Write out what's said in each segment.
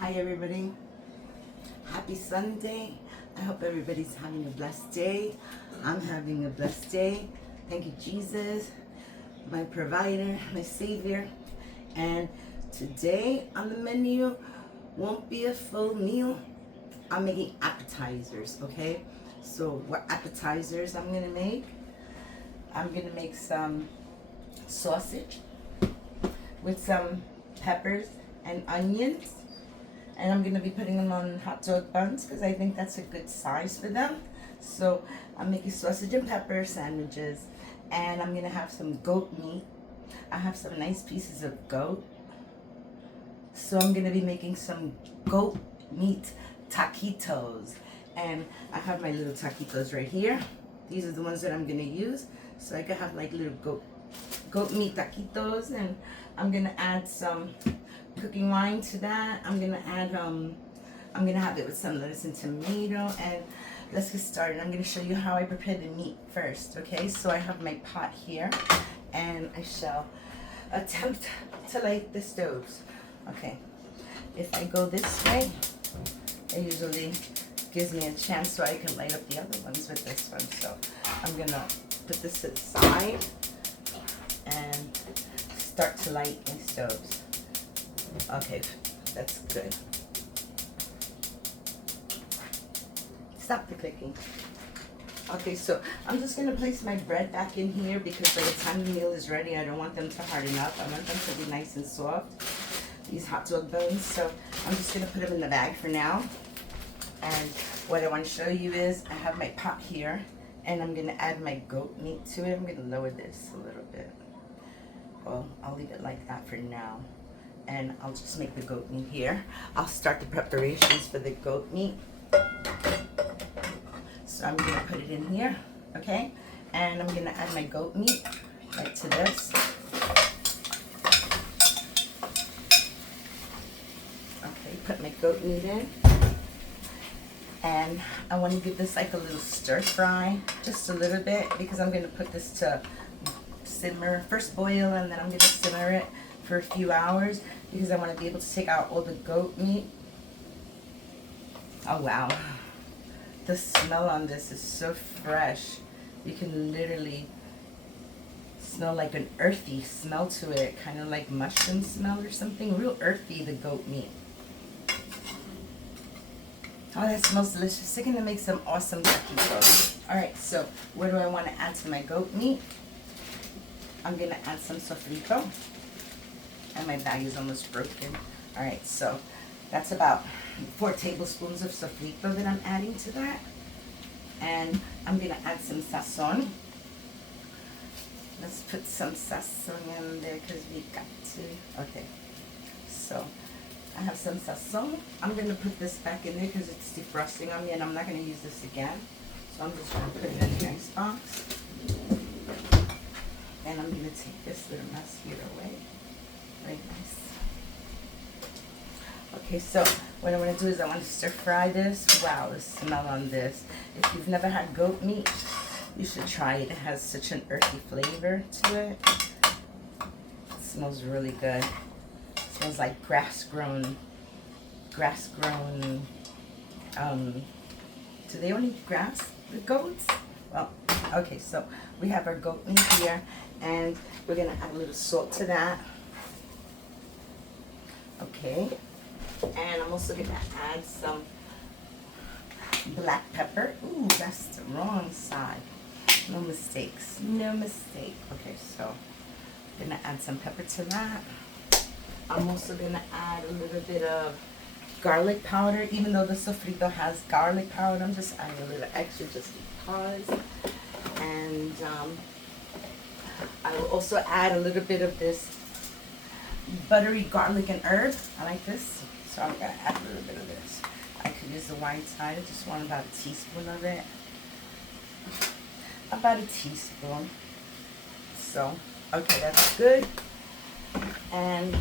Hi everybody, happy Sunday. I hope everybody's having a blessed day. I'm having a blessed day. Thank you, Jesus, my provider, my savior. And today on the menu won't be a full meal. I'm making appetizers, okay? So what appetizers I'm gonna make? I'm gonna make some sausage with some peppers and onions, and I'm gonna be putting them on hot dog buns because I think that's a good size for them. So I'm making sausage and pepper sandwiches, and I'm gonna have some goat meat. I have some nice pieces of goat, so I'm gonna be making some goat meat taquitos, and I have my little taquitos right here. These are the ones that I'm gonna use, so I can have like little goat meat taquitos, and I'm gonna add some cooking wine to that. I'm gonna have it with some lettuce and tomato, and let's get started. I'm gonna show you how I prepare the meat first, okay? So I have my pot here, and I shall attempt to light the stoves. Okay, if I go this way, it usually gives me a chance so I can light up the other ones with this one. So I'm gonna put this to the side and start to light my stoves. Okay, that's good. Stop the clicking. Okay, so I'm just gonna place my bread back in here because by the time the meal is ready, I don't want them to harden up. I want them to be nice and soft, these hot dog buns. So I'm just gonna put them in the bag for now. And what I want to show you is I have my pot here, and I'm gonna add my goat meat to it. I'm gonna lower this a little bit. Well, I'll leave it like that for now, and I'll just make the goat meat here. I'll start the preparations for the goat meat. So I'm gonna put it in here, okay? And I'm gonna add my goat meat right to this. Okay, put my goat meat in. And I want to give this like a little stir fry, just a little bit, because I'm gonna put this to simmer, first boil, and then I'm gonna simmer it for a few hours because I want to be able to take out all the goat meat. Oh wow, the smell on this is so fresh. You can literally smell like an earthy smell to it, kind of like mushroom smell or something, real earthy, the goat meat. Oh, that smells delicious. They're gonna make some awesome taquitos. All right, so what do I want to add to my goat meat? I'm gonna add some sofrito, and my bag is almost broken. All right, so that's about 4 tablespoons of sofrito that I'm adding to that, and I'm gonna add some sazon. Let's put some sazon in there because we got to. Okay, so I have some sazon. I'm gonna put this back in there because it's defrosting on me, and I'm not gonna use this again. So I'm just gonna put it in the ice box. And I'm gonna take this little mess here away. Very nice. Okay, so what I want to do is I want to stir fry this. Wow, the smell on this. If you've never had goat meat, you should try it. It has such an earthy flavor to it. It smells really good. It smells like grass-grown, do they only eat grass, the goats? Well, okay, so we have our goat meat here, and we're gonna add a little salt to that. Okay, and I'm also gonna add some black pepper. Ooh, that's the wrong side. No mistakes, no mistake. Okay, so I'm gonna add some pepper to that. I'm also gonna add a little bit of garlic powder, even though the sofrito has garlic powder. I'm just adding a little extra just because. And I will also add a little bit of this buttery garlic and herb. I like this, so I'm gonna add a little bit of this. I could use the white side. I just want about a teaspoon of it. About a teaspoon. So, okay, that's good. And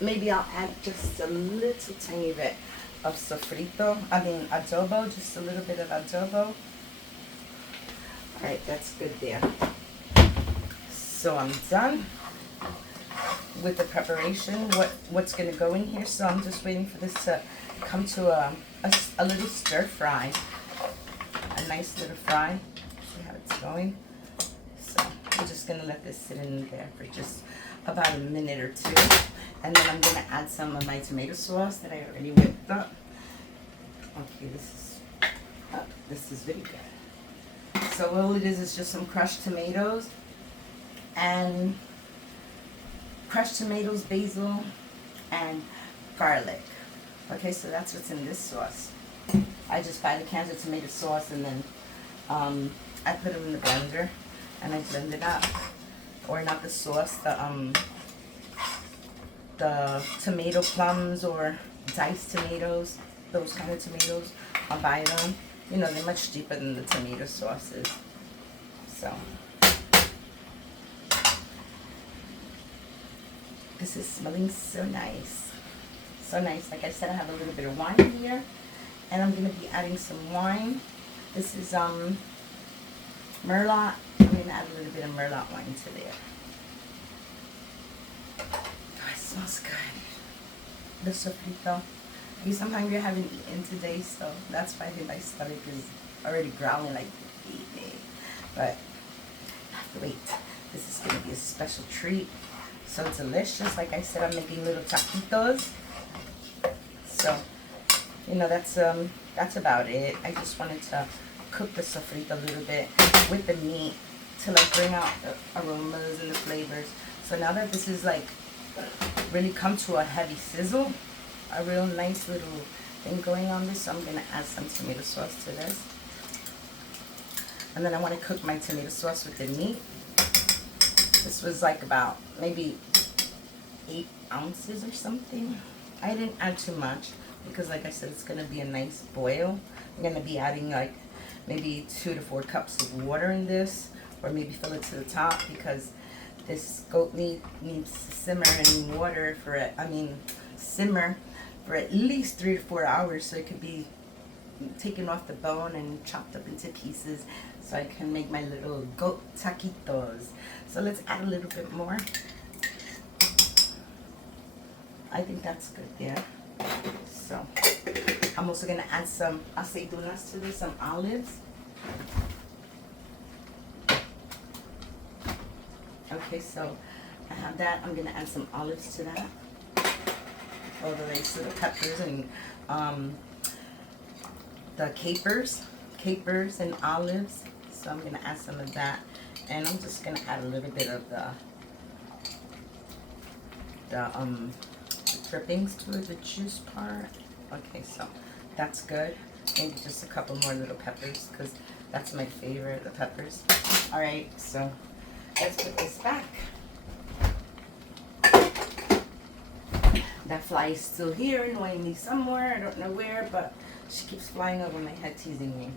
maybe I'll add just a little tiny bit of adobo, just a little bit of adobo. All right, that's good there. So I'm done. with the preparation, what's going to go in here. So I'm just waiting for this to come to a little stir fry, a nice little fry. See how it's going. So I'm just going to let this sit in there for just about a minute or two, and then I'm going to add some of my tomato sauce that I already whipped up. Okay, this is very good. So all it is just some crushed tomatoes and basil, and garlic. Okay, so that's what's in this sauce. I just buy the cans of tomato sauce, and then I put them in the blender and I blend it up. Or not the sauce, the tomato plums or diced tomatoes, those kind of tomatoes. I'll buy them. You know, they're much cheaper than the tomato sauces. So this is smelling so nice. So nice. Like I said, I have a little bit of wine here, and I'm going to be adding some wine. This is Merlot. I'm going to add a little bit of Merlot wine to there. Oh, it smells good. The sofrito. I guess I'm hungry. I haven't eaten today, so that's why I think my stomach is already growling like baby. But I have to wait. This is going to be a special treat. So delicious. Like I said, I'm making little taquitos. So, you know, that's about it. I just wanted to cook the sofrito a little bit with the meat to like bring out the aromas and the flavors. So now that this is like really come to a heavy sizzle, a real nice little thing going on this, so I'm gonna add some tomato sauce to this. And then I want to cook my tomato sauce with the meat. This was like about maybe 8 ounces or something. I didn't add too much because, like I said, it's gonna be a nice boil. I'm gonna be adding like maybe 2 to 4 cups of water in this, or maybe fill it to the top, because this goat meat needs to simmer in water for it. Simmer for at least 3 to 4 hours, so it could be taken off the bone and chopped up into pieces, so I can make my little goat taquitos. So let's add a little bit more. I think that's good there. So I'm also gonna add some aceitunas to this, some olives. Okay, so I have that. I'm gonna add some olives to that. All the nice little peppers and the capers and olives. So I'm gonna add some of that, and I'm just gonna add a little bit of the drippings to it, the juice part. Okay, so that's good. Maybe just a couple more little peppers, because that's my favorite, the peppers. All right, so let's put this back. That fly is still here, annoying me somewhere. I don't know where, but she keeps flying over my head, teasing me.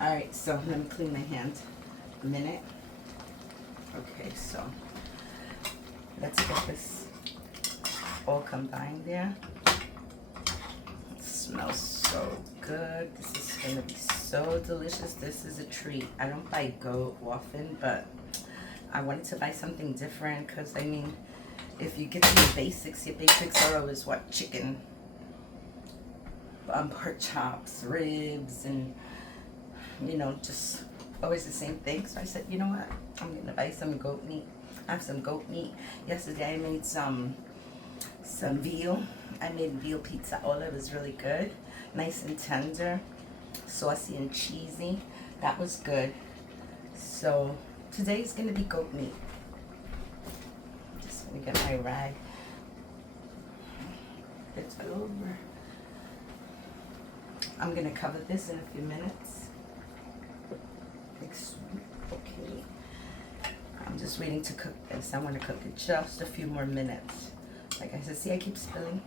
All right, so let me clean my hand a minute. Okay, so let's get this all combined there. It smells so good. This is gonna be so delicious. This is a treat. I don't buy goat often, but I wanted to buy something different, because I mean, if you get to your basics are always what? Chicken, pork chops, ribs, and you know, just always the same thing. So I said, you know what? I'm gonna buy some goat meat. I have some goat meat. Yesterday I made some veal. I made veal pizza. All it was really good, nice and tender, saucy and cheesy. That was good. So today's gonna be goat meat. Just gonna get my rag. It's over. I'm gonna cover this in a few minutes. Okay. I'm just waiting to cook this. I want to cook it just a few more minutes. Like I said, see, I keep spilling.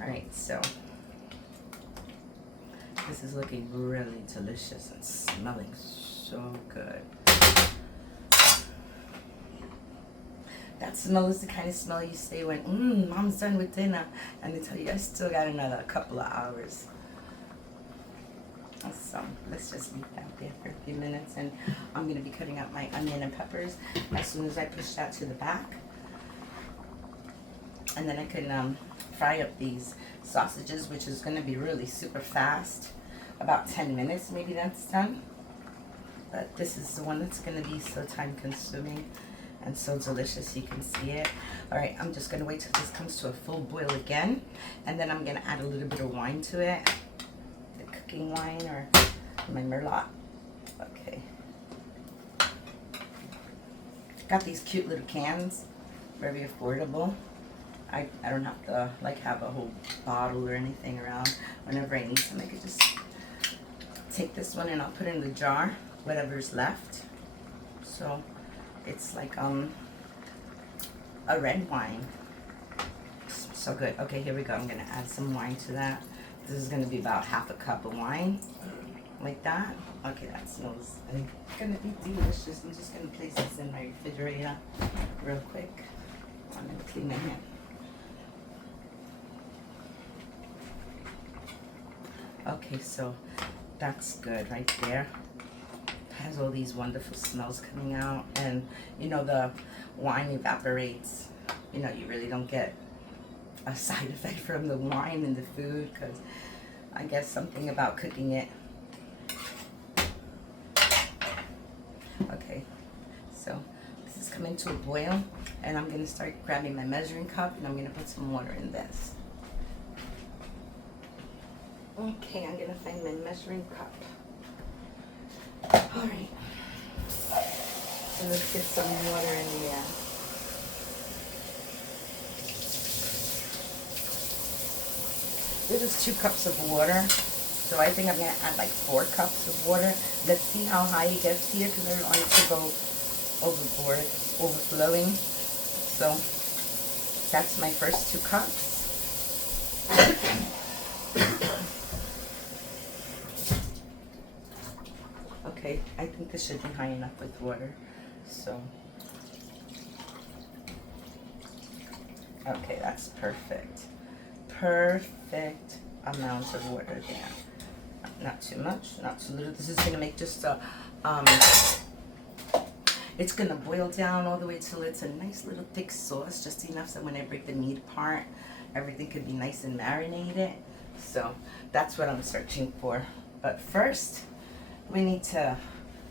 All right, so this is looking really delicious and smelling so good. That smell is the kind of smell you say when, mom's done with dinner, and they tell you I still got another couple of hours. So let's just leave that there for a few minutes, and I'm going to be cutting out my onion and peppers as soon as I push that to the back. And then I can fry up these sausages, which is going to be really super fast. About 10 minutes, maybe that's done. But this is the one that's going to be so time consuming and so delicious. You can see it. All right, I'm just going to wait till this comes to a full boil again. And then I'm going to add a little bit of wine to it. The cooking wine or my Merlot. Okay. Got these cute little cans. Very affordable. I don't have to like have a whole bottle or anything around. Whenever I need some, I could just take this one and I'll put it in the jar, whatever's left. So it's like a red wine. So good. Okay, here we go. I'm gonna add some wine to that. This is gonna be about half a cup of wine, like that. Okay, that smells gonna be delicious. I'm just gonna place this in my refrigerator real quick. I'm gonna clean my hand. Okay, so that's good right there. Has all these wonderful smells coming out, and you know the wine evaporates. You know, you really don't get a side effect from the wine in the food, because I guess something about cooking it. Okay, so this is coming to a boil, and I'm gonna start grabbing my measuring cup, and I'm gonna put some water in this. Okay, I'm gonna find my measuring cup. All right, so let's get some water in there. This is 2 cups of water, so I think I'm gonna add like 4 cups of water. Let's see how high it gets here, because I don't want it to go overboard, overflowing. So that's my first 2 cups. Okay, I think this should be high enough with water. So, okay, that's perfect. Perfect amount of water there. Not too much, not too little. This is gonna make just a, it's gonna boil down all the way till it's a nice little thick sauce, just enough so when I break the meat apart, everything could be nice and marinated. So that's what I'm searching for. But first, we need to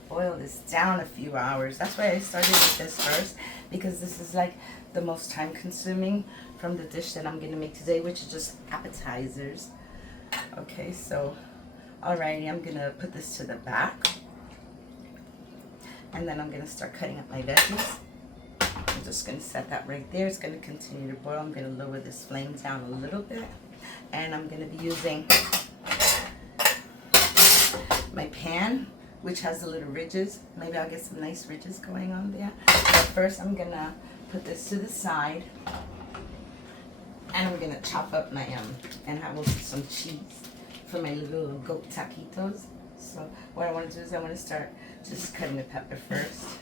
boil this down a few hours. That's why I started with this first, because this is like the most time consuming from the dish that I'm gonna make today, which is just appetizers. Okay, so alrighty, I'm gonna put this to the back, and then I'm gonna start cutting up my veggies. I'm just gonna set that right there. It's gonna continue to boil. I'm gonna lower this flame down a little bit, and I'm gonna be using my pan, which has the little ridges. Maybe I'll get some nice ridges going on there. But first I'm gonna put this to the side, and I'm gonna chop up my and have also some cheese for my little goat taquitos. So what I want to do is I want to start just cutting the pepper first.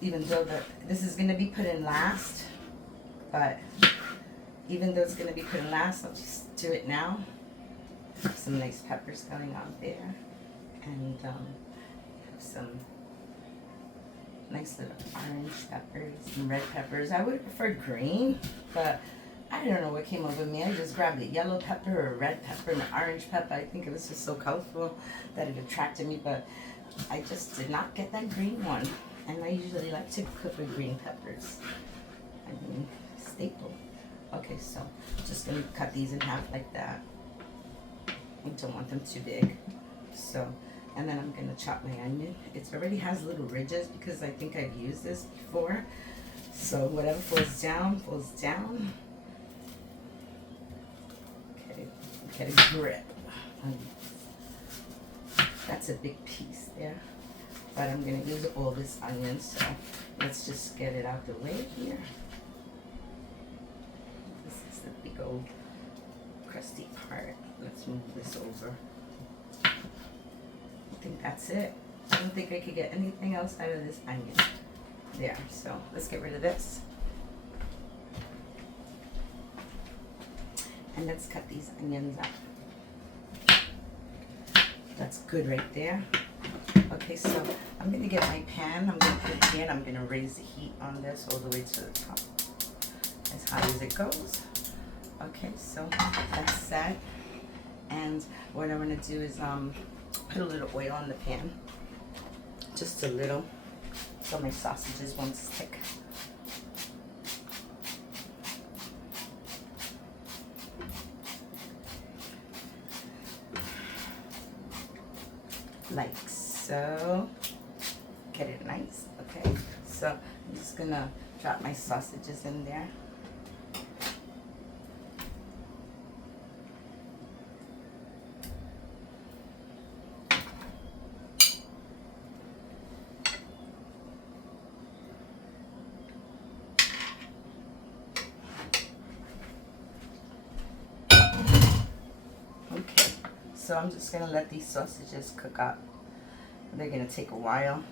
Even though this is gonna be put in last, but even though it's gonna be put in last, I'll just do it now. Some nice peppers going on there, and have some nice little orange peppers and red peppers. I would have preferred green, but I don't know what came over me. I just grabbed a yellow pepper or a red pepper and an orange pepper. I think it was just so colorful that it attracted me, but I just did not get that green one. And I usually like to cook with green peppers. I mean, staple. Okay, so just gonna cut these in half like that. I don't want them too big. So, and then I'm gonna chop my onion. It already has little ridges because I think I've used this before. So whatever falls down, falls down. Okay, get a grip. That's a big piece there. But I'm gonna use all this onion, so let's just get it out the way here. This is the big old crusty part. Let's move this over. I think that's it. I don't think I could get anything else out of this onion. There, so let's get rid of this. And let's cut these onions up. That's good right there. Okay, so I'm gonna get my pan. I'm gonna put it in. I'm gonna raise the heat on this all the way to the top, as high as it goes. Okay, so that's set. And what I'm gonna do is put a little oil on the pan, just a little, so my sausages won't stick. Like so. Get it nice. Okay, so I'm just gonna drop my sausages in there. Okay, so I'm just gonna let these sausages cook up. They're gonna take a while,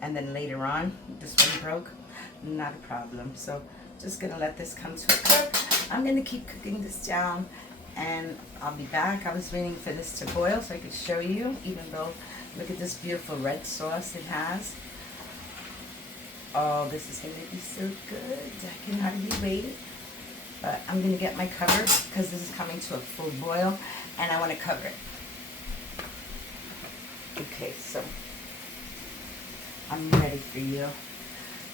and then later on, this one broke, not a problem. So just gonna let this come to a cook. I'm gonna keep cooking this down, and I'll be back. I was waiting for this to boil so I could show you, even though, look at this beautiful red sauce it has. Oh, this is gonna be so good. I can hardly wait. But I'm gonna get my cover because this is coming to a full boil, and I wanna cover it. Okay, so I'm ready for you.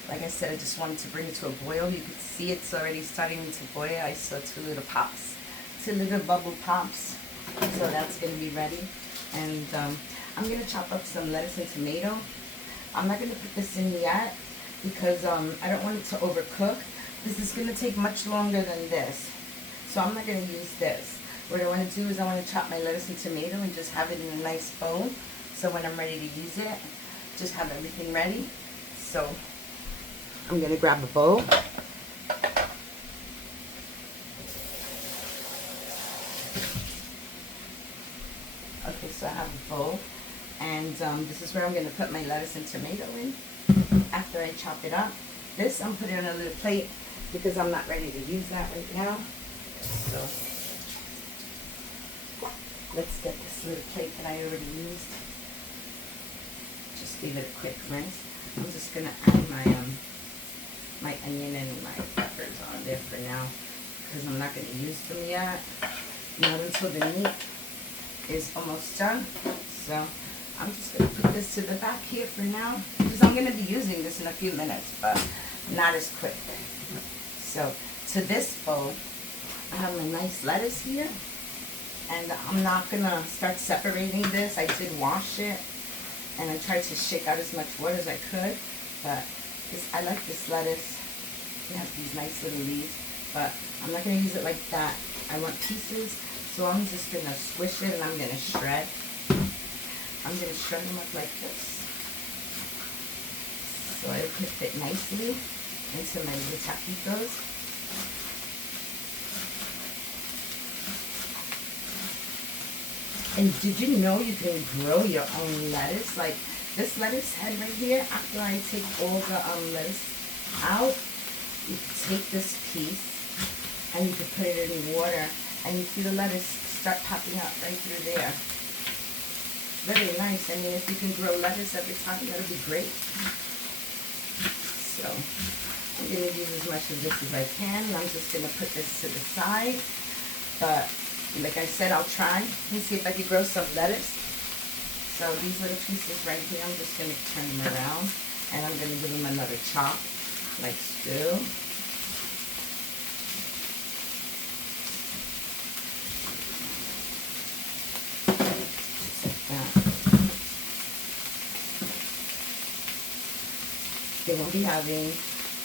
Like I said, I just wanted to bring it to a boil. You can see it's already starting to boil. I saw 2 little pops, 2 little bubble pops. So that's gonna be ready. And I'm gonna chop up some lettuce and tomato. I'm not gonna put this in yet because I don't want it to overcook. This is gonna take much longer than this. So I'm not gonna use this. What I wanna do is I wanna chop my lettuce and tomato and just have it in a nice bowl. So when I'm ready to use it, just have everything ready. So I'm gonna grab a bowl. Okay, so I have a bowl, and this is where I'm gonna put my lettuce and tomato in after I chop it up. This I'm putting on a little plate because I'm not ready to use that right now. So let's get this little plate that I already used. Just give it a quick rinse. I'm just gonna add my onion and my peppers on there for now because I'm not gonna use them yet. Not until the meat is almost done. So I'm just gonna put this to the back here for now because I'm gonna be using this in a few minutes, but not as quick. So to this bowl, I have my nice lettuce here, and I'm not gonna start separating this. I did wash it, and I tried to shake out as much water as I could, but I like this lettuce. It has these nice little leaves, but I'm not gonna use it like that. I want pieces, so I'm just gonna squish it and I'm gonna shred. I'm gonna shred them up like this, so it could fit nicely into my little taquitos. And did you know you can grow your own lettuce? Like this lettuce head right here, after I take all the lettuce out, you can take this piece and you can put it in water, and you see the lettuce start popping up right through there. Very nice. I mean, if you can grow lettuce every time, that'll be great. So I'm going to use as much of this as I can, and I'm just going to put this to the side. But like I said, I'll try and see if I can grow some lettuce. So these little pieces right here, I'm just going to turn them around, and I'm going to give them another chop, like so.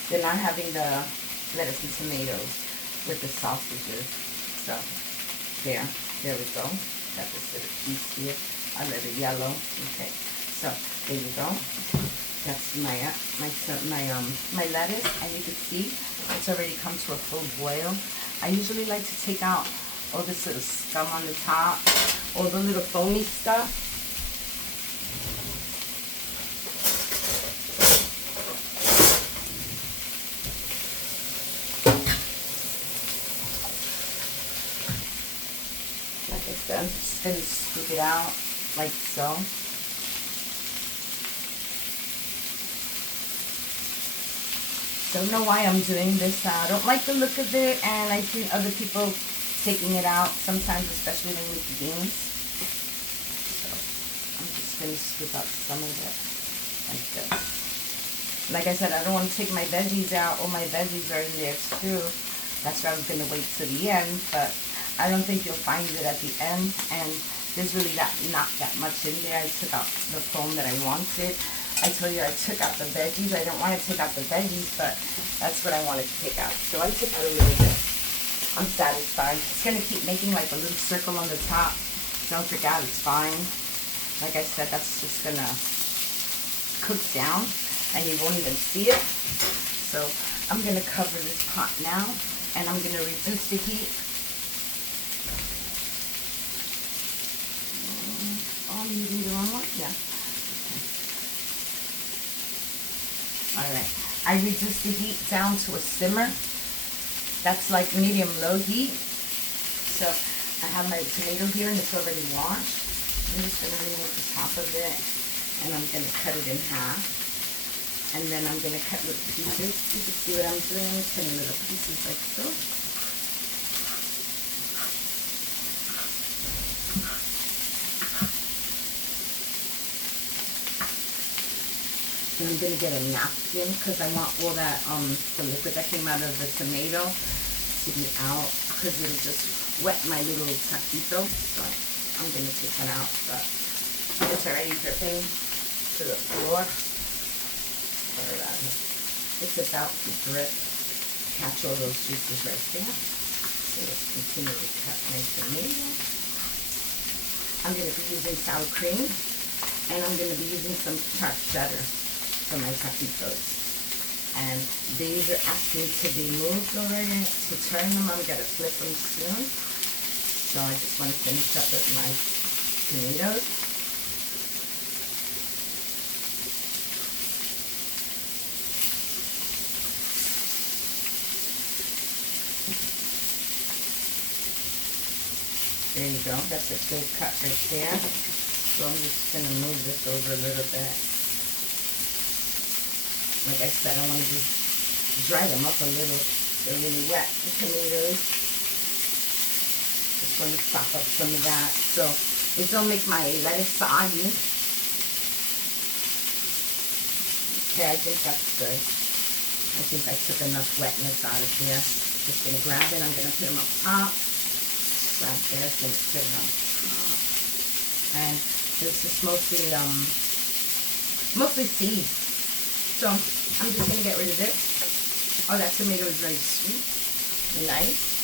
They're not having the lettuce and tomatoes with the sausages. So there we go. Got this little piece here, a little yellow. Okay, so there you go. That's my lettuce, and you can see it's already come to a full boil. I usually like to take out all this little scum on the top, all the little foamy stuff. I'm just going to scoop it out like so. Don't know why I'm doing this. I don't like the look of it, and I've seen other people taking it out sometimes, especially when with beans. So I'm just going to scoop out some of it like this. Like I said, I don't want to take my veggies out. All my veggies are in there too. That's why I was going to wait to the end, but I don't think you'll find it at the end. And there's really not that much in there. I took out the foam that I wanted. I told you I took out the veggies. I don't want to take out the veggies, but that's what I wanted to take out. So I took out a little bit. I'm satisfied. It's going to keep making like a little circle on the top. Don't freak out. It's fine. Like I said, that's just going to cook down, and you won't even see it. So I'm going to cover this pot now, and I'm going to reduce the heat. Oh, I'm using the wrong one? Yeah. Alright, I reduced the heat down to a simmer. That's like medium-low heat. So I have my tomato here and it's already washed. I'm just going to remove the top of it and I'm going to cut it in half. And then I'm going to cut little pieces. You can see what I'm doing, cutting little pieces like so. And I'm going to get a napkin because I want all that, the liquid that came out of the tomato to be out because it'll just wet my little taquito. So I'm going to take one out, but it's already dripping to the floor. It's about to drip. Catch all those juices right there. So let's continue to cut my tomato. I'm going to be using sour cream and I'm going to be using some sharp cheddar for my taquitos. And these are asking to be moved already. To turn them, I'm going to flip them soon. So I just want to finish up with my tomatoes. There you go. That's a good cut right there. So I'm just going to move this over a little bit. Like I said, I want to just dry them up a little. They're really wet, the tomatoes. Just want to sop up some of that. So it don't make my lettuce soggy. Okay, I think that's good. I think I took enough wetness out of there. Just going to grab it. I'm going to put them up top. Grab this and put it on top. And this is mostly seeds. So I'm just going to get rid of this. Oh, that tomato is very sweet and nice.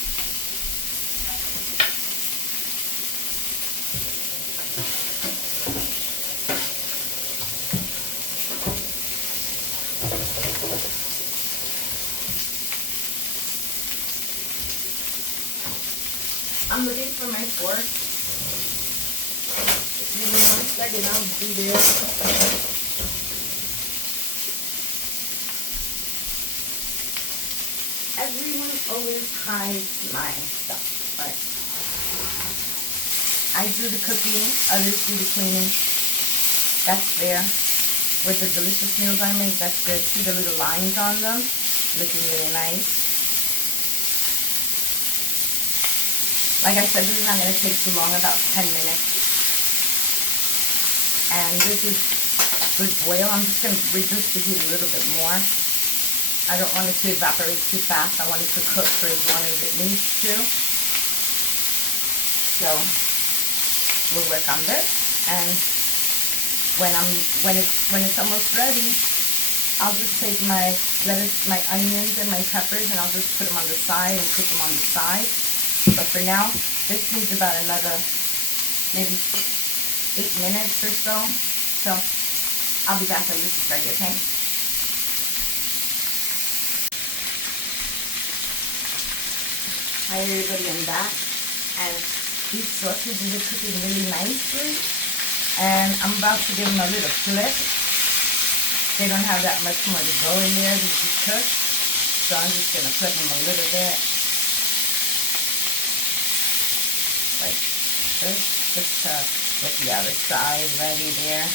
I'm looking for my fork. Give me 1 second, I'll be there. Everyone always hides my stuff, right? I do the cooking, others do the cleaning. That's there. With the delicious meals I make, that's good. See the little lines on them? Looking really nice. Like I said, this is not going to take too long, about 10 minutes. And this is good boil. I'm just going to reduce the heat a little bit more. I don't want it to evaporate too fast. I want it to cook for as long as it needs to. So we'll work on this, and when it's almost ready, I'll just take my lettuce, my onions, and my peppers, and I'll just put them on the side and cook them on the side. But for now, this needs about another maybe 8 minutes or so. So I'll be back when this is ready. Okay. Hi everybody, I'm back, and these sausages are cooking really nicely, and I'm about to give them a little flip. They don't have that much more to go in there to be cooked, so I'm just going to flip them a little bit, like this, just to get the other side ready there.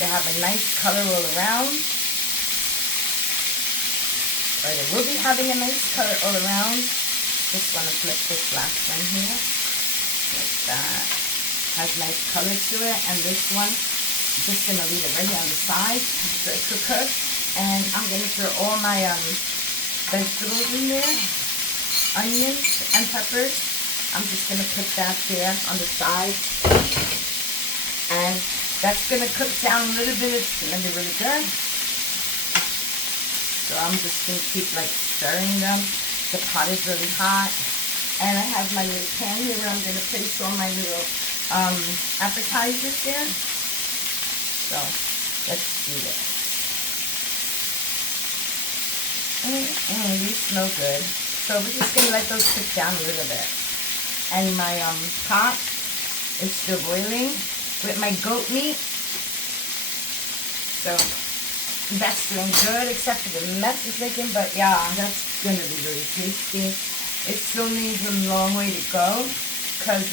They have a nice color all around. But it will be having a nice color all around. Just want to flip this last one here. Like that. Has nice color to it. And this one, I'm just going to leave it right here on the side so it could cook. And I'm going to throw all my vegetables in there. Onions and peppers. I'm just going to put that there on the side. And that's going to cook down a little bit. It's going to be really good. So I'm just going to keep like stirring them. The pot is really hot. And I have my little pan here where I'm going to place all my little appetizers there. So let's do this. These smell good. So we're just going to let those cook down a little bit. And my pot is still boiling with my goat meat. So that's doing good, except for the mess it's making, but yeah, that's gonna be really tasty. It still needs a long way to go, because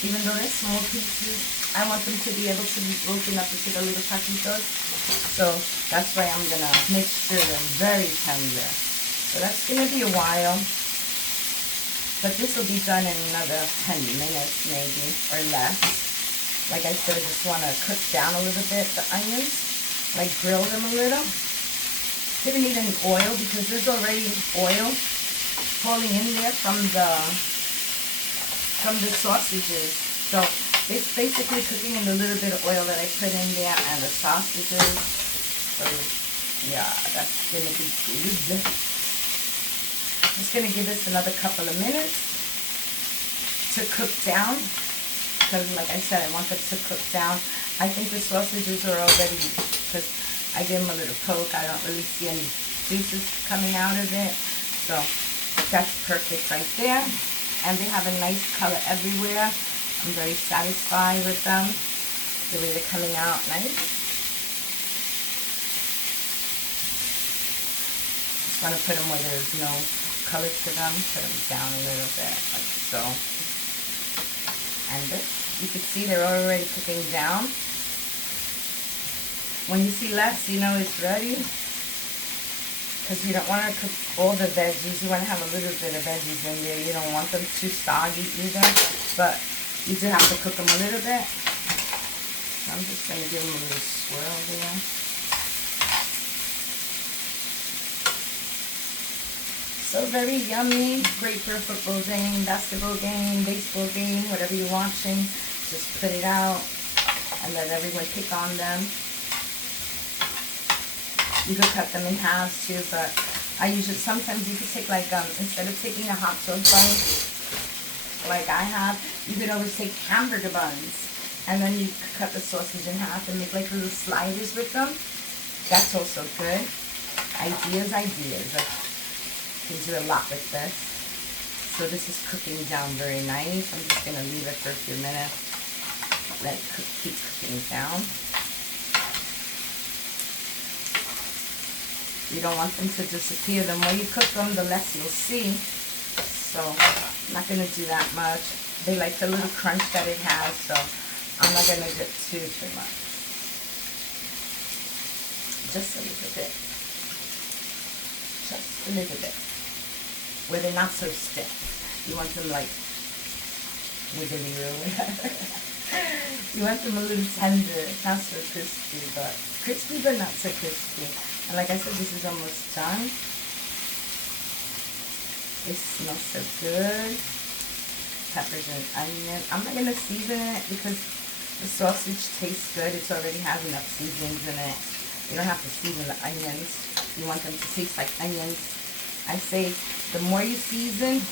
even though they're small pieces, I want them to be able to be broken up into the little taquitos. So that's why I'm gonna make sure they're very tender. So that's gonna be a while, but this will be done in another 10 minutes maybe, or less. Like I said, I just wanna cook down a little bit the onions. Like grill them a little. Didn't need any oil because there's already oil falling in there from the sausages. So it's basically cooking in the little bit of oil that I put in there and the sausages. So yeah, that's gonna be good. Just gonna give this another couple of minutes to cook down. Because like I said, I want them to cook down. I think the sausages are already, because I gave them a little poke. I don't really see any juices coming out of it. So that's perfect right there. And they have a nice color everywhere. I'm very satisfied with them. The way they're coming out nice. Just want to put them where there's no color to them. Put them down a little bit, like so. And this, you can see they're already cooking down. When you see less, you know it's ready. Because you don't want to cook all the veggies. You want to have a little bit of veggies in there. You don't want them too soggy either. But you do have to cook them a little bit. So I'm just going to give them a little swirl there. So very yummy. Great for a football game, basketball game, baseball game, whatever you're watching. Just put it out and let everyone pick on them. You could cut them in half too, but I usually, sometimes you could take like, instead of taking a hot dog bun, like I have, you could always take hamburger buns. And then you cut the sausage in half and make like little sliders with them. That's also good. Ideas. I can do a lot with this. So this is cooking down very nice. I'm just going to leave it for a few minutes. Let it keep cooking down. You don't want them to disappear. The more you cook them, the less you'll see. So I'm not going to do that much. They like the little crunch that it has, so I'm not going to get too much. Just a little bit. Just a little bit. Where they're not so stiff. You want them like wiggly or whatever. You want them a little tender, not so crispy, but not so crispy. And like I said, this is almost done. It smells so good. Peppers and onion. I'm not going to season it because the sausage tastes good. It already has enough seasonings in it. You don't have to season the onions. You want them to taste like onions. I say the more you season,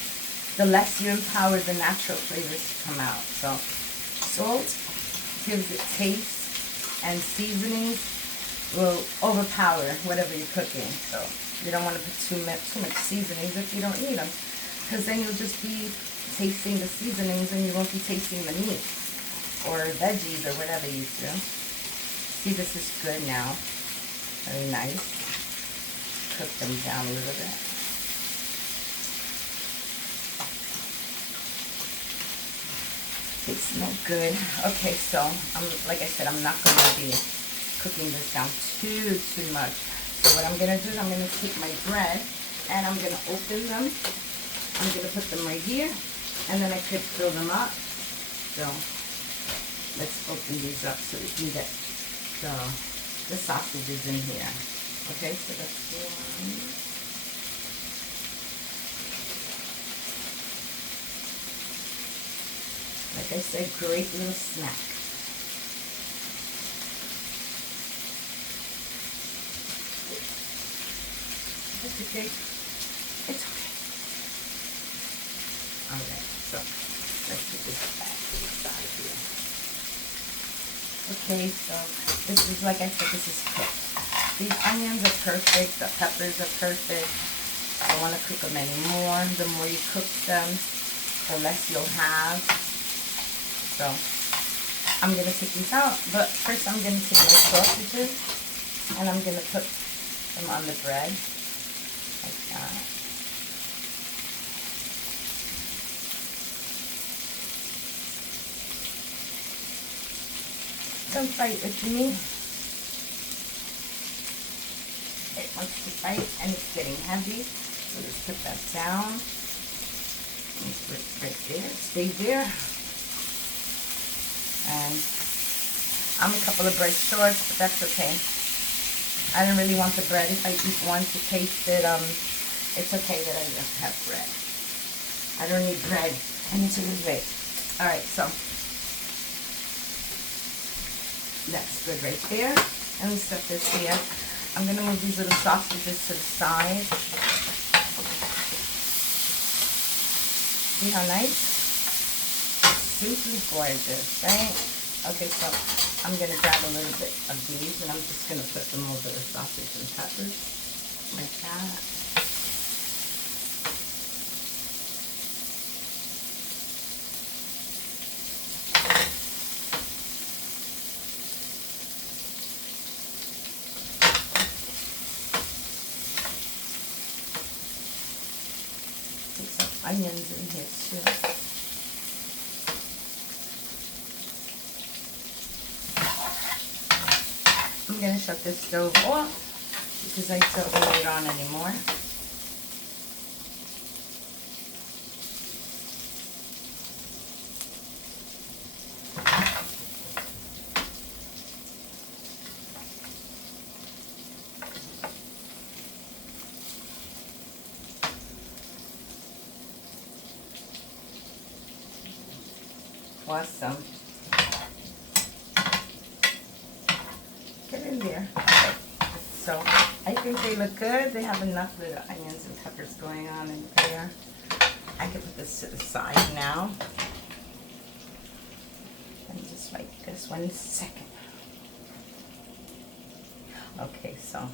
the less you empower the natural flavors to come out. So salt gives it taste, and seasonings will overpower whatever you're cooking. So you don't want to put too much seasonings if you don't need them, because then you'll just be tasting the seasonings and you won't be tasting the meat or veggies or whatever you do. See, this is good now. Very nice. Cook them down a little bit. They smell good. Okay, so like I said, I'm not going to be cooking this down too much. So what I'm going to do is I'm going to take my bread And I'm gonna open them. I'm gonna put them right here, and then I could fill them up. So let's open these up so we can get the sausages in here. Okay, so that's one. Like I said, great little snack. It's okay. It's okay. Alright, so let's put this back to the side here. Okay, so this is, like I said, this is cooked. These onions are perfect, the peppers are perfect. I don't want to cook them anymore. The more you cook them, the less you'll have. So I'm going to take these out, but first I'm going to take my sausages and I'm going to put them on the bread like that. Don't fight with me. It wants to fight and it's getting heavy. So let's put that down. Let's put it right there. Stay there. And I'm a couple of bread short, but that's okay. I don't really want the bread. If I eat one to taste it, it's okay that I just have bread. I don't need bread. I need to lose weight. Alright, so that's good right there. And we set this here. I'm going to move these little sausages to the side. See how nice? Simply gorgeous, right? Okay, so I'm going to grab a little bit of these and I'm just going to put them over the sausage and peppers like that. Onions in here too. I'm going to shut this stove off because I don't need it on anymore. Awesome. Get in there. Okay. So I think they look good. They have enough little onions and peppers going on in there. I can put this to the side now. And just like this 1 second. Okay, so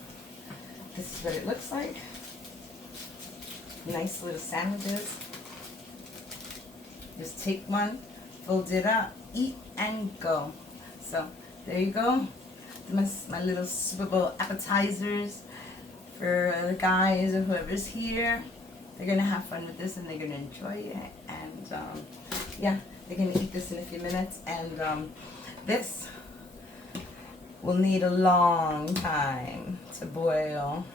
this is what it looks like. Nice little sandwiches. Just take one, fold it up, eat and go. So there you go. My little Super Bowl appetizers for the guys or whoever's here. They're gonna have fun with this and they're gonna enjoy it. And yeah, they're gonna eat this in a few minutes. And this will need a long time to boil.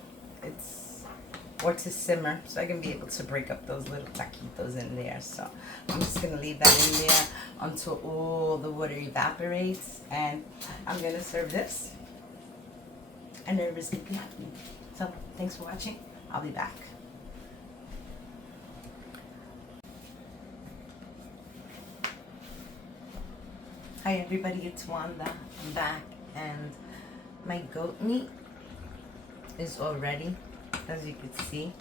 Or to simmer, so I can be able to break up those little taquitos in there. So I'm just gonna leave that in there until all the water evaporates, and I'm gonna serve this, and everybody's gonna be happy. So thanks for watching. I'll be back. Hi everybody, it's Wanda. I'm back, and my goat meat is all ready. As you can see,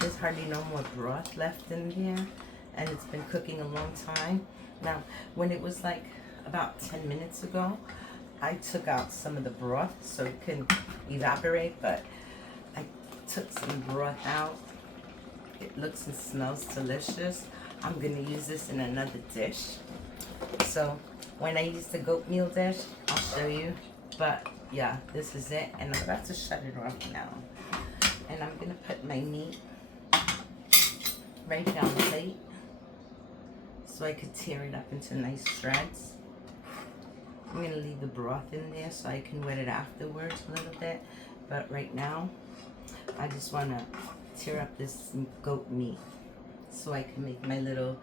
there's hardly no more broth left in here, and it's been cooking a long time. Now, when it was like about 10 minutes ago, I took out some of the broth so it couldn't evaporate, but I took some broth out. It looks and smells delicious. I'm gonna use this in another dish. So when I use the goat meal dish, I'll show you. But yeah, this is it, and I'm about to shut it off now. And I'm going to put my meat right down the plate so I could tear it up into nice shreds. I'm going to leave the broth in there so I can wet it afterwards a little bit. But right now, I just want to tear up this goat meat so I can make my little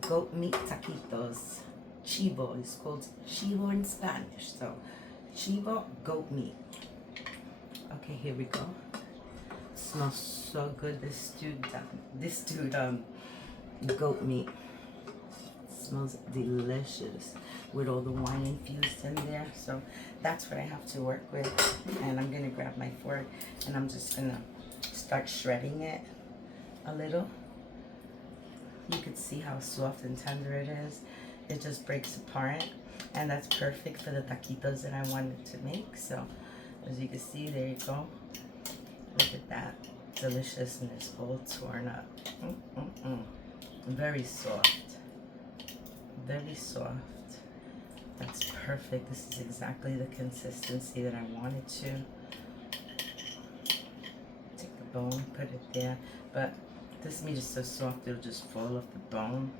goat meat taquitos. Chivo is called chivo in Spanish. So chivo, goat meat. Okay, here we go. Smells so good. This stewed goat meat smells delicious with all the wine infused in there. So that's what I have to work with. And I'm gonna grab my fork and I'm just gonna start shredding it a little. You can see how soft and tender it is. It just breaks apart, and that's perfect for the taquitos that I wanted to make. So as you can see, there you go. Look at that deliciousness all torn up. Very soft. Very soft. That's perfect. This is exactly the consistency that I wanted to. Take the bone, put it there. But this meat is so soft, it'll just fall off the bone,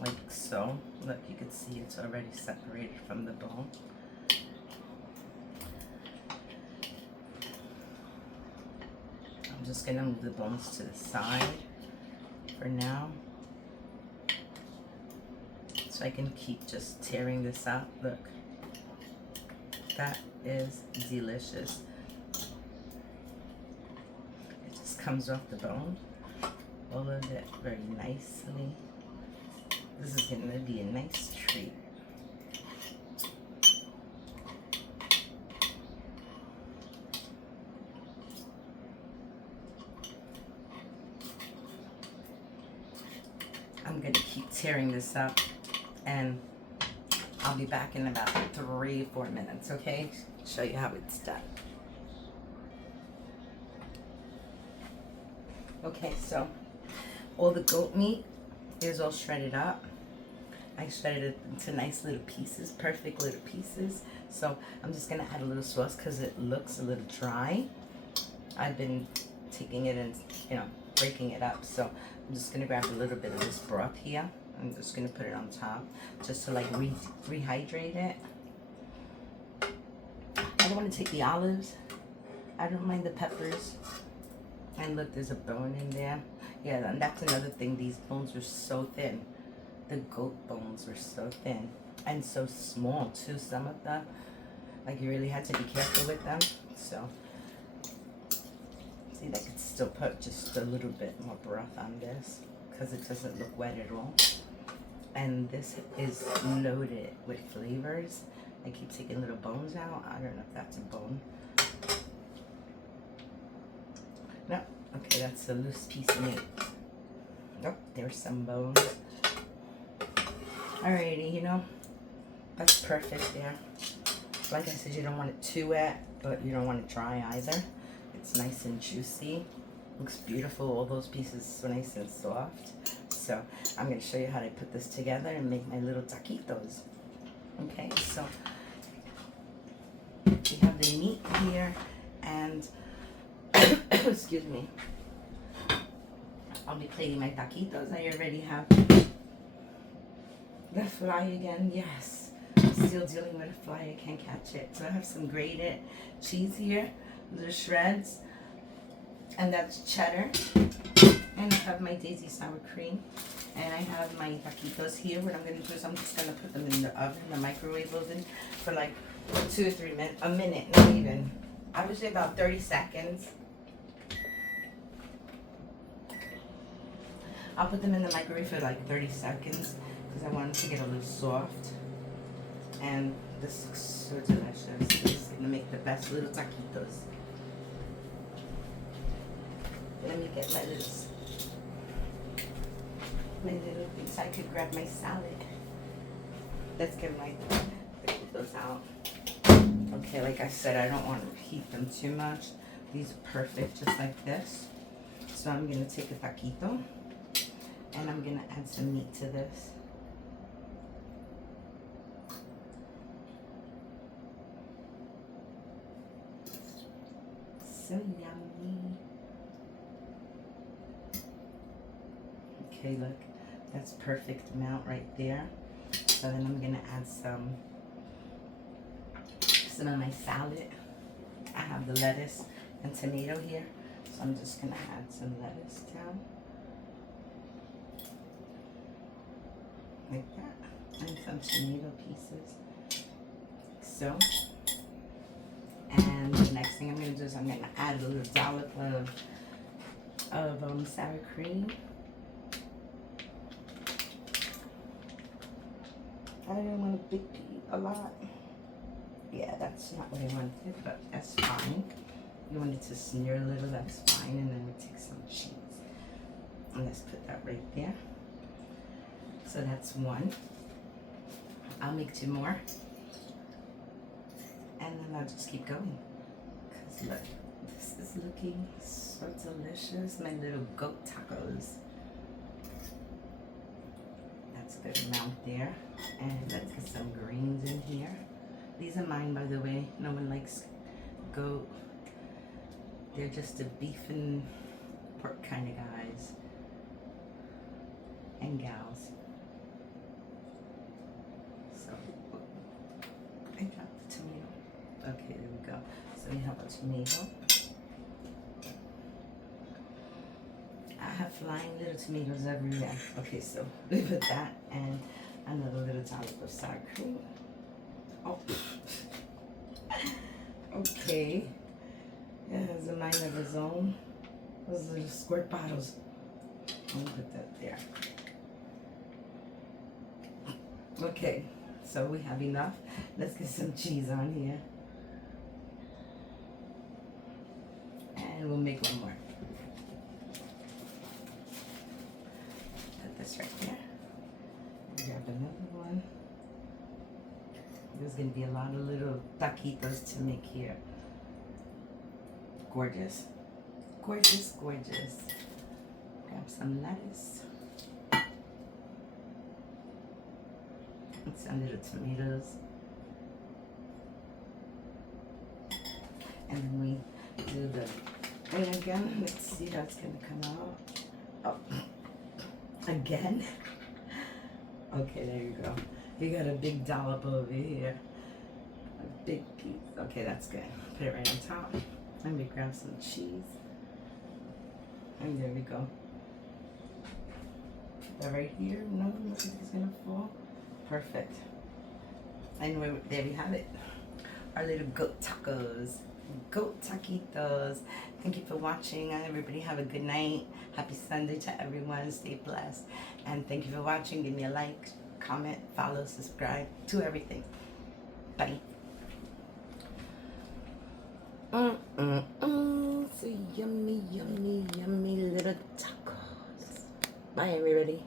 like so. Look, you can see it's already separated from the bone. I'm just gonna move the bones to the side for now, so I can keep just tearing this out. Look, that is delicious. It just comes off the bone, all of it very nicely. This is gonna be a nice treat. I'm gonna keep tearing this up, and I'll be back in about 3-4 minutes, okay? Show you how it's done. Okay, so all the goat meat is all shredded up. I shredded it into nice little pieces, perfect little pieces. So I'm just gonna add a little sauce because it looks a little dry. I've been taking it and, breaking it up. So I'm just gonna grab a little bit of this broth here. I'm just gonna put it on top just to like rehydrate it. I don't want to take the olives. I don't mind the peppers. And look, there's a bone in there. Yeah, and that's another thing. These bones were so thin. The goat bones were so thin and so small too. Some of them, like, you really had to be careful with them. So see, I could still put just a little bit more broth on this because it doesn't look wet at all. And this is loaded with flavors. I keep taking little bones out. I don't know if that's a bone. No, okay, that's a loose piece of meat. Nope, there's some bones. Alrighty, that's perfect there. Like I said, you don't want it too wet, but you don't want it dry either. It's nice and juicy. Looks beautiful. All those pieces so nice and soft. So I'm going to show you how to put this together and make my little taquitos. Okay, so we have the meat here, and excuse me, I'll be plating my taquitos. I already have the fly again. Yes, I'm still dealing with a fly. I can't catch it. So I have some grated cheese here, the shreds, and that's cheddar. And I have my daisy sour cream, and I have my taquitos here. What I'm going to do is I'm just going to put them in the oven, the microwave oven, for like 2 or 3 minutes, a minute, not even. I would say about 30 seconds. I'll put them in the microwave for like 30 seconds because I want them to get a little soft. And this looks so delicious. This is going to make the best little taquitos. Let me get my little thing so I could grab my salad. Let's get my taquitos out. Okay, like I said, I don't want to heat them too much. These are perfect, just like this. So I'm going to take a taquito, and I'm going to add some meat to this. So yummy. Okay, look, that's perfect amount right there. So then I'm going to add some of my salad. I have the lettuce and tomato here. So I'm just gonna add some lettuce down. Like that. And some tomato pieces. So. And the next thing I'm gonna do is I'm gonna add a little dollop of sour cream. I didn't want a lot. Yeah, that's not what I wanted, but that's fine. You want it to smear a little, that's fine. And then we take some cheese. And let's put that right there. So that's one. I'll make 2 more. And then I'll just keep going. Because look, this is looking so delicious. My little goat tacos. That's a good amount there. And let's get some greens in here. These are mine, by the way. No one likes goat. They're just the beef and pork kind of guys. And gals. So, I dropped the tomato. Okay, there we go. So we have a tomato. I have flying little tomatoes everywhere. Okay, so we put that and another little dollop of sour cream. Oh. Okay. It has a mind of its own. Those little squirt bottles. I'll put that there. Okay, so we have enough. Let's get some cheese on here. And we'll make one more. Put this right there. Grab another one. There's going to be a lot of little taquitos to make here. Gorgeous. Gorgeous, gorgeous. Grab some lettuce. And some little tomatoes. And then we do the thing again. Let's see how it's going to come out. Oh, again? Okay, there you go. You got a big dollop over here. A big piece. Okay, that's good. Put it right on top. Let me grab some cheese. And there we go. Put that right here. No, nothing's gonna fall. Perfect. And there we have it. Our little goat tacos. Goat taquitos. Thank you for watching. Everybody have a good night. Happy Sunday to everyone. Stay blessed. And thank you for watching. Give me a like, comment, follow, subscribe to everything. Bye. So yummy, yummy, yummy little tacos. Bye, everybody.